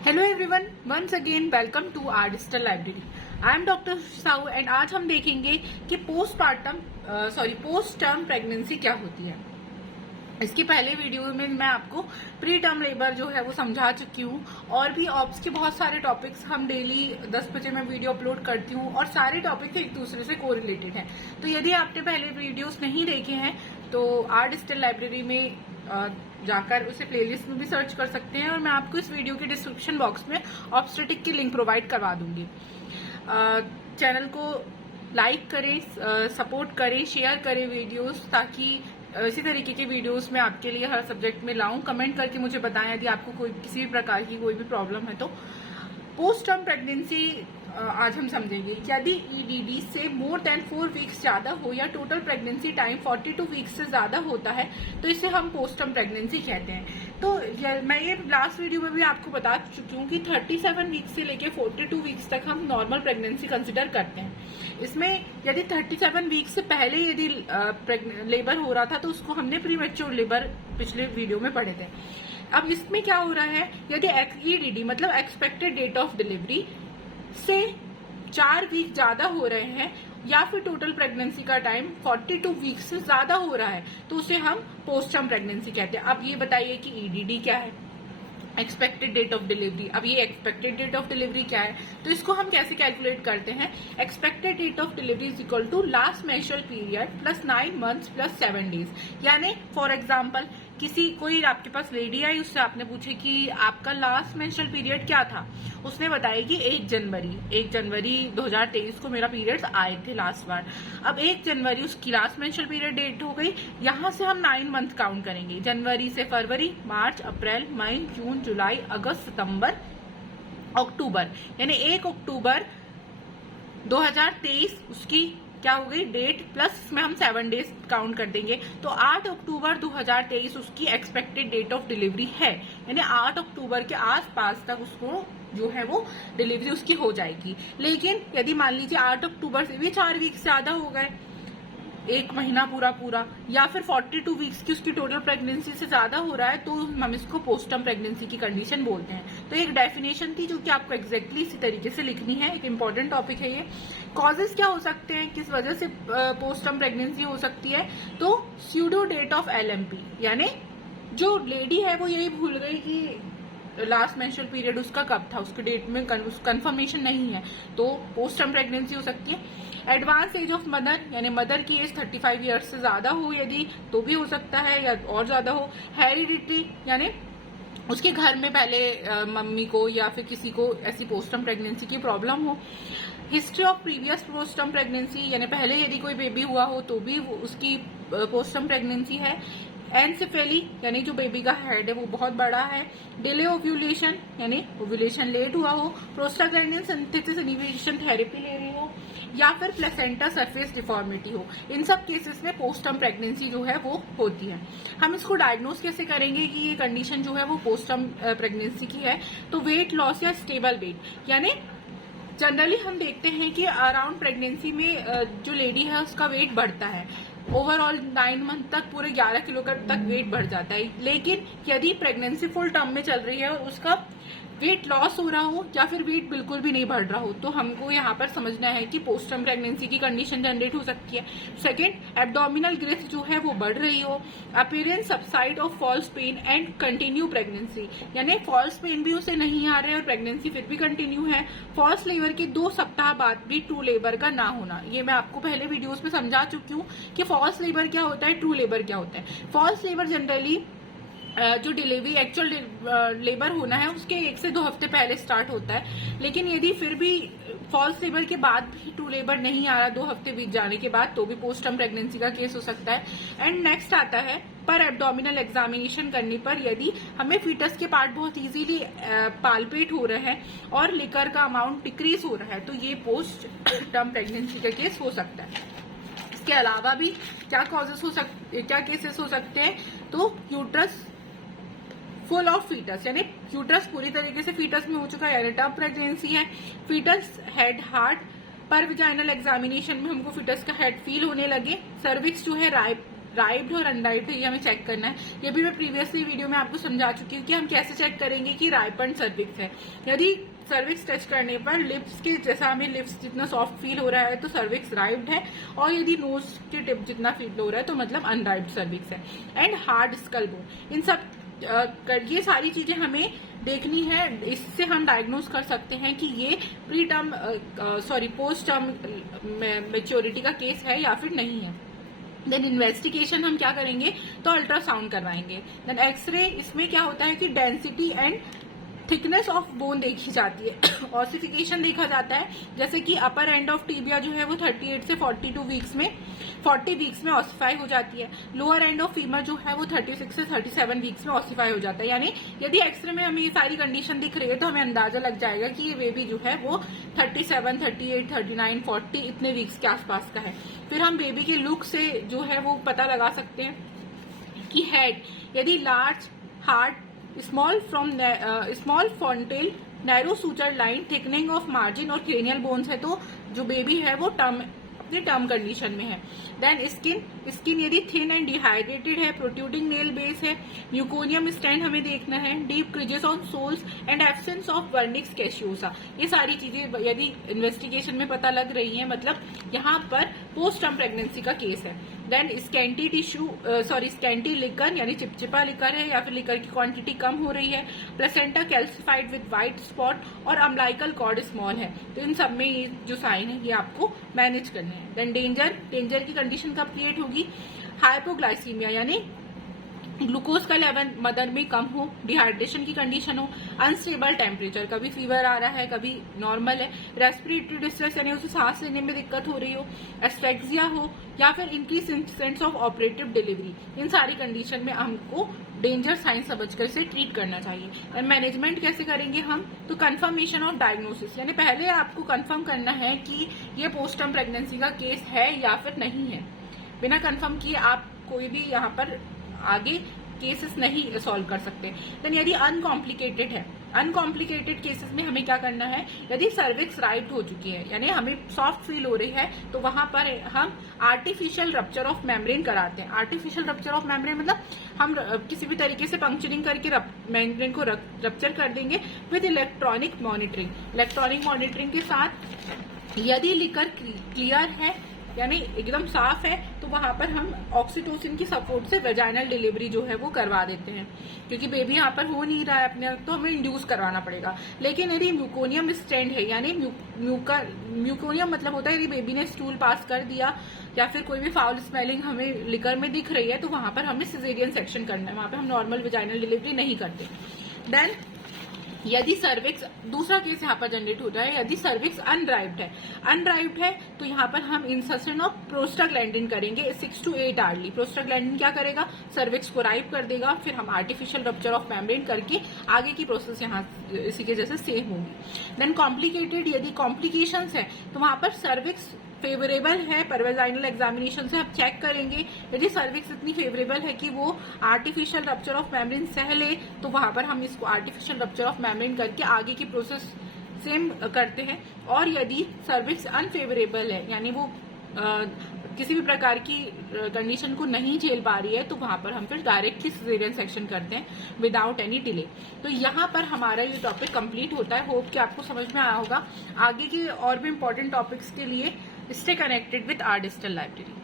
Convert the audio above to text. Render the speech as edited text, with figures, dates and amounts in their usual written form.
Hello everyone, once again welcome to our digital library. I am doctor Sahu and आज हम देखेंगे कि post term pregnancy क्या होती है। इसकी पहले वीडियो में मैं आपको प्री टर्म लेबर जो है वो समझा चुकी हूँ और भी ऑप्स के बहुत सारे टॉपिक्स हम डेली 10 बजे मैं वीडियो अपलोड करती हूँ और सारे टॉपिक्स एक दूसरे से कोरिलेटेड हैं। तो यदि आपने पहले वीडियोस नहीं देखे हैं तो आवर डिजिटल लाइब्रेरी में जाकर उसे प्लेलिस्ट में भी सर्च कर सकते हैं और मैं आपको इस वीडियो के डिस्क्रिप्शन बॉक्स में ऑब्स्टेटिक की लिंक प्रोवाइड करवा दूंगी। चैनल को लाइक करें, सपोर्ट करें, शेयर करें वीडियोस, ताकि इसी तरीके के वीडियोस मैं आपके लिए हर सब्जेक्ट में लाऊं। कमेंट करके मुझे बताएं यदि आपको कोई किसी भी प्रकार की कोई भी प्रॉब्लम है। तो पोस्ट टर्म प्रेगनेंसी आज हम समझेंगे। यदि ईडीडी से मोर देन 4 वीक्स ज्यादा हो या टोटल प्रेगनेंसी टाइम 42 वीक्स से ज्यादा होता है तो इसे हम पोस्ट टर्म प्रेगनेंसी कहते हैं। तो मैं ये लास्ट वीडियो में भी आपको बता चुकी हूँ कि 37 वीक्स से लेके 42 वीक्स तक हम नॉर्मल प्रेगनेंसी कंसिडर करते हैं। इसमें यदि 37 वीक्स से पहले यदि लेबर हो रहा था तो उसको हमने प्रीमेच्योर लेबर पिछले वीडियो में पढ़े थे। अब इसमें क्या हो रहा है, यदि ईडीडी मतलब एक्सपेक्टेड डेट ऑफ डिलीवरी से 4 वीक ज्यादा हो रहे हैं या फिर टोटल प्रेगनेंसी का टाइम 42 वीक से ज्यादा हो रहा है तो उसे हम पोस्ट टर्म प्रेगनेंसी कहते हैं। अब ये बताइए कि ईडीडी क्या है, एक्सपेक्टेड डेट ऑफ डिलीवरी। अब ये एक्सपेक्टेड डेट ऑफ डिलीवरी क्या है तो इसको हम कैसे कैलकुलेट करते हैं। Expected date of delivery is equal to last menstrual period plus 9 months plus 7 days. यानी फॉर एग्जाम्पल कोई आपके पास लेडी आई, उससे आपने पूछे कि आपका लास्ट मेंस्ट्रुअल पीरियड क्या था, उसने बताया कि 1 जनवरी 2023 को मेरा पीरियड्स आए थे लास्ट बार। अब 1 जनवरी उसकी लास्ट मेंस्ट्रुअल पीरियड डेट हो गई। यहां से हम 9 मंथ काउंट करेंगे, जनवरी से फरवरी, मार्च, अप्रैल, मई, जून, जुलाई, अगस्त, सितंबर, अक्टूबर। यानी 1 अक्टूबर 2023 उसकी क्या हो गई डेट, प्लस इसमें हम 7 डेज काउंट कर देंगे तो 8 अक्टूबर 2023 उसकी एक्सपेक्टेड डेट ऑफ डिलीवरी है। यानी 8 अक्टूबर के आसपास तक उसको जो है वो डिलीवरी उसकी हो जाएगी। लेकिन यदि मान लीजिए 8 अक्टूबर से भी 4 वीक ज्यादा हो गए, 1 महीना पूरा या फिर 42 वीक्स की उसकी टोटल प्रेगनेंसी से ज्यादा हो रहा है तो हम इसको पोस्ट टर्म प्रेगनेंसी की कंडीशन बोलते हैं। तो एक डेफिनेशन थी जो कि आपको एग्जैक्टली इसी तरीके से लिखनी है। एक इंपॉर्टेंट टॉपिक है ये। कॉजेज क्या हो सकते हैं, किस वजह से पोस्ट टर्म प्रेगनेंसी हो सकती है, तो स्यूडो डेट ऑफ एलएमपी। यानी जो लेडी है वो यही भूल गई कि लास्ट मेंस्ट्रुअल पीरियड उसका कब था, उसके डेट में कंफर्मेशन नहीं है तो पोस्ट टर्म प्रेगनेंसी हो सकती है। एडवांस एज ऑफ मदर, यानी मदर की एज 35 ईयर्स से ज्यादा हो यदि तो भी हो सकता है या और ज्यादा हो। हेरिडिटी, यानी उसके घर में पहले मम्मी को या फिर किसी को ऐसी पोस्ट टर्म प्रेगनेंसी की प्रॉब्लम हो। History of previous post term pregnancy, यानी पहले यदि कोई बेबी हुआ हो तो भी उसकी पोस्ट टर्म प्रेगनेंसी है। एनसेफेली, यानी जो बेबी का हेड है वो बहुत बड़ा है। डिले ओव्यूलेशन, यानी ओव्यूलेशन लेट हुआ हो। प्रोस्टाग्लैंडिन सिंथेसिस इनिबिशन थेरेपी ले रही हो या फिर प्लेसेंटा सरफेस डिफॉर्मिटी हो। इन सब केसेस में पोस्ट टर्म प्रेगनेंसी जो है वो होती है। हम इसको डायग्नोस कैसे करेंगे कि ये कंडीशन जो है वो पोस्ट टर्म प्रेगनेंसी की है, तो वेट लॉस या स्टेबल वेट। यानी जनरली हम देखते हैं कि अराउंड प्रेगनेंसी में जो लेडी है उसका वेट बढ़ता है। ओवरऑल 9 मंथ तक पूरे 11 किलो तक वेट बढ़ जाता है। लेकिन यदि प्रेगनेंसी फुल टर्म में चल रही है और उसका वेट लॉस हो रहा हो या फिर वेट बिल्कुल भी नहीं बढ़ रहा हो तो हमको यहाँ पर समझना है कि पोस्ट टर्म प्रेगनेंसी की कंडीशन जनरेट हो सकती है। सेकेंड, एब्डोमिनल ग्रोथ जो है वो बढ़ रही हो। Appearance subside of false pain and continue pregnancy, यानी फॉल्स पेन भी उसे नहीं आ रहे और प्रेगनेंसी फिर भी कंटिन्यू है। फॉल्स लेबर के 2 सप्ताह बाद भी ट्रू लेबर का ना होना। ये मैं आपको पहले वीडियोस में समझा चुकी हूँ कि फॉल्स लेबर क्या होता है, ट्रू लेबर क्या होता है। फॉल्स लेबर जनरली जो डिलीवरी एक्चुअल लेबर होना है उसके 1 से 2 हफ्ते पहले स्टार्ट होता है। लेकिन यदि फिर भी फॉल्स लेबर के बाद भी ट्रू लेबर नहीं आ रहा 2 हफ्ते बीत जाने के बाद तो भी पोस्ट टर्म प्रेगनेंसी का केस हो सकता है। एंड नेक्स्ट आता है पर एब्डोमिनल एग्जामिनेशन करने पर यदि हमें फीटस के पार्ट बहुत इजीली पाल्पेट हो रहे हैं और लिकर का अमाउंट डिक्रीज हो रहा है तो ये पोस्ट टर्म प्रेगनेंसी का केस हो सकता है। इसके अलावा भी क्या केसेस हो सकते हैं, तो यूट्रस फुल ऑफ फीटस, यानी यूट्रस पूरी तरीके से फीटस में हो चुका है यानी टर्म प्रेगनेंसी है। फीटस हेड हार्ट पर विजाइनल एग्जामिनेशन में हमको फीटस का हेड फील होने लगे। सर्विक्स जो है राइब्ड और अनराइब्ड है, ये हमें चेक करना है। ये भी मैं प्रीवियसली वीडियो में आपको समझा चुकी हूँ कि हम कैसे चेक करेंगे कि राइपन सर्विक्स है। यदि सर्विक्स टच करने पर लिप्स के जैसा हमें लिप्स जितना सॉफ्ट फील हो रहा है तो सर्विक्स राइब्ड है, और यदि नोज के टिप जितना फील हो रहा है तो मतलब अनराइब्ड सर्विक्स है। एंड हार्ड स्कल बोन, इन सब ये सारी चीजें हमें देखनी है। इससे हम डायग्नोज कर सकते हैं कि ये pre term post term maturity का केस है या फिर नहीं है। देन इन्वेस्टिगेशन हम क्या करेंगे, तो अल्ट्रासाउंड करवाएंगे। देन एक्सरे, इसमें क्या होता है कि density and thickness of bone देखी जाती है। ऑसिफिकेशन देखा जाता है, जैसे कि अपर एंड ऑफ टीबिया जो है वो 38 से 40 वीक्स में ऑसिफाई हो जाती है। लोअर एंड ऑफ फीमर जो है वो 36 से 37 वीक्स में ऑसिफाई हो जाता है। यानी यदि एक्सरे में हमें ये सारी कंडीशन दिख रही है तो हमें अंदाजा लग जाएगा कि ये बेबी जो है वो 37, 38, 39, 40 इतने वीक्स के आसपास का है। फिर हम बेबी के लुक से जो है वो पता लगा सकते हैं कि हेड, यदि large, hard, small frontal narrow suture line, thickening of margin और क्रेनियल बोन्स है तो जो बेबी है वो अपने टर्म कंडीशन में है। देन स्किन यदि थिन एंड डिहाइड्रेटेड है, प्रोट्रूडिंग नेल बेस है, म्यूकोनियम स्टैंड हमें देखना है, deep creases on soles and absence of vernix caseosa, ये सारी चीजें यदि इन्वेस्टिगेशन में पता लग रही है मतलब यहाँ पर पोस्ट टर्म प्रेगनेंसी का केस है। देन स्कैंटी लिकर यानी चिपचिपा लिकर है या फिर लिकर की क्वांटिटी कम हो रही है, placenta calcified with white spot और अम्लाइकल कॉर्ड स्मॉल है। तो इन सब में ये जो साइन है ये आपको मैनेज करने हैं। देन डेंजर की कंडीशन कब क्रिएट होगी, हाइपोग्लाइसीमिया यानी ग्लूकोज का लेवल मदर में कम हो, डिहाइड्रेशन की कंडीशन हो, अनस्टेबल टेम्परेचर, कभी फीवर आ रहा है कभी नॉर्मल है, रेस्पिरेटरी डिस्ट्रेस यानी उसे सांस लेने में दिक्कत हो रही हो, एस्फेक्सिया हो या फिर increase incidence of operative delivery, इन सारी कंडीशन में हमको डेंजर साइन समझकर इसे ट्रीट करना चाहिए। मैनेजमेंट कैसे करेंगे हम, तो कंफर्मेशन ऑफ डायग्नोसिस, यानी पहले आपको कंफर्म करना है कि ये पोस्टर्म प्रेगनेंसी का केस है या फिर नहीं है। बिना कंफर्म किए आप कोई भी यहाँ पर आगे केसेस नहीं सॉल्व कर सकते। देन यदि अनकॉम्प्लिकेटेड है, अनकॉम्प्लिकेटेड केसेस में हमें क्या करना है, यदि सर्विक्स राइट हो चुकी है यानी हमें सॉफ्ट फील हो रही है तो वहां पर हम आर्टिफिशियल रप्चर ऑफ मेम्ब्रेन कराते हैं। आर्टिफिशियल रप्चर ऑफ मेम्ब्रेन मतलब हम किसी भी तरीके से पंक्चरिंग करके मेम्ब्रेन को रप्चर कर देंगे with electronic monitoring. Electronic monitoring के साथ यदि लिकर क्लियर है यानी एकदम साफ है तो वहां पर हम ऑक्सीटोसिन की सपोर्ट से वेजाइनल डिलीवरी जो है वो करवा देते हैं, क्योंकि बेबी यहाँ पर हो नहीं रहा है अपने तो हमें इंड्यूस करवाना पड़ेगा। लेकिन यदि म्यूकोनियम स्टेंड है यानी म्यूकोनियम मतलब होता है यदि बेबी ने स्टूल पास कर दिया या फिर कोई भी फाउल स्मेलिंग हमें लिकर में दिख रही है तो वहां पर हमें सिजेरियन सेक्शन करना है, वहां पर हम नॉर्मल वेजाइनल डिलीवरी नहीं करते। देन यदि सर्विक्स, दूसरा केस यहाँ पर जनरेट होता है यदि सर्विक्स अनड्राइव्ड है तो यहाँ पर हम इंसर्शन ऑफ प्रोस्टाग्लैंडिन करेंगे 6 to 8 आवर्ली। प्रोस्टाग्लैंडिन क्या करेगा, सर्विक्स को राइव कर देगा, फिर हम आर्टिफिशियल रप्चर ऑफ मेम्ब्रेन करके आगे की प्रोसेस यहाँ इसी के जैसे सेम होगी। देन कॉम्प्लिकेटेड, यदि कॉम्प्लिकेशंस है तो वहां पर सर्विक्स फेवरेबल है, पर वेजाइनल एग्जामिनेशन से आप चेक करेंगे। यदि सर्विक्स इतनी फेवरेबल है कि वो आर्टिफिशियल रप्चर ऑफ मेम्ब्रेन सह ले तो वहां पर हम इसको आर्टिफिशियल रप्चर ऑफ मेम्ब्रेन करके आगे की प्रोसेस सेम करते हैं। और यदि सर्विक्स अनफेवरेबल है यानी वो किसी भी प्रकार की कंडीशन को नहीं झेल पा रही है तो वहां पर हम फिर डायरेक्टली सिजेरियन सेक्शन करते हैं विदाउट एनी डिले। तो यहाँ पर हमारा ये टॉपिक कंप्लीट होता है। होप कि आपको समझ में आया होगा। आगे के और भी इम्पोर्टेंट टॉपिक्स के लिए stay connected with our digital library.